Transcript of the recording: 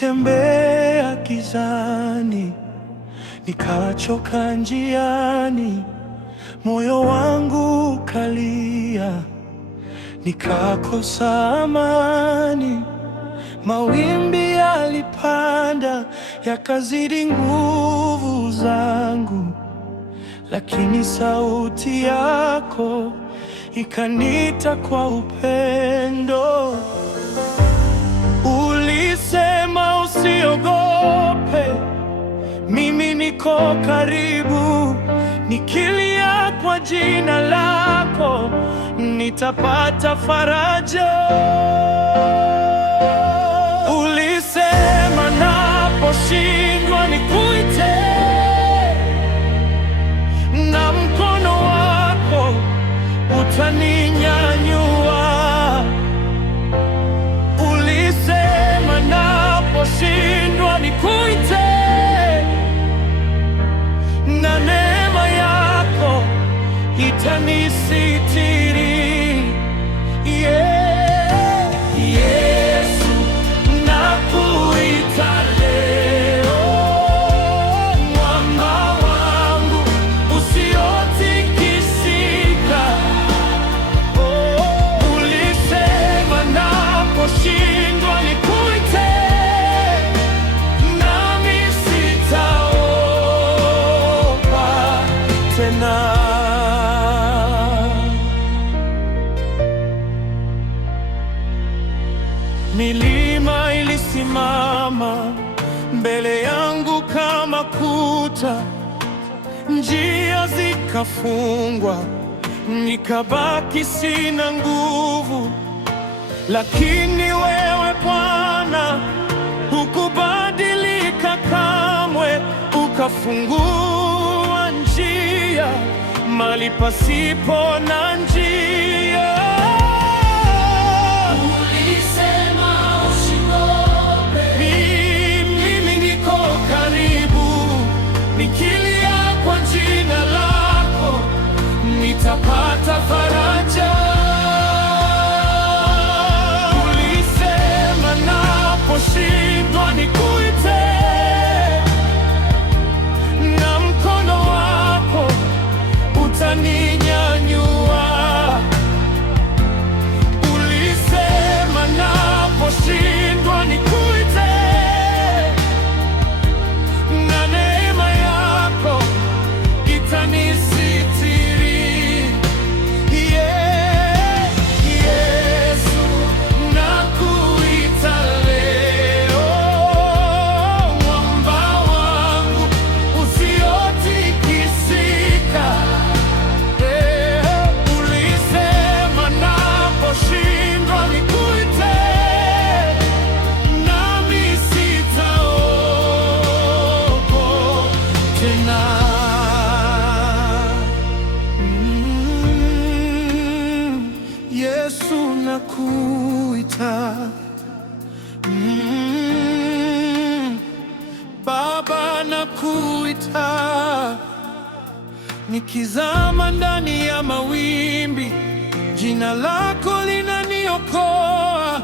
Nilitembea gizani, nikachoka njiani, moyo wangu ukalia, nikakosa amani. Mawimbi yalipanda, yakazidi nguvu zangu, lakini sauti yako ikaniita kwa upendo. Ulisema usiogope, mimi niko karibu. Nikilia kwa jina lako, nitapata faraja. Ulisema naposhindwa nikuite, na mkono wako utaninyanyua. Ulisema naposhindwa nikuite, na neema yako itanisitiri. Yesu, nakuita leo, mwamba wangu usiotikisika. Ulisema naposhindwa nikuite, nami sitaogopa tena. Milima ilisimama mbele yangu kama kuta, njia zikafungwa, nikabaki sina nguvu. Lakini wewe Bwana hukubadilika kamwe, ukafungua njia mahali pasipo na njia. Nikilia kwa jina lako, nitapata faraja. Ulisema naposhindwa nikuite, na mkono wako utaninyanyua. Ulisema naposhindwa nikuite, Yesu nakuita, Baba nakuita. Nikizama ndani ya mawimbi, jina lako linaniokoa.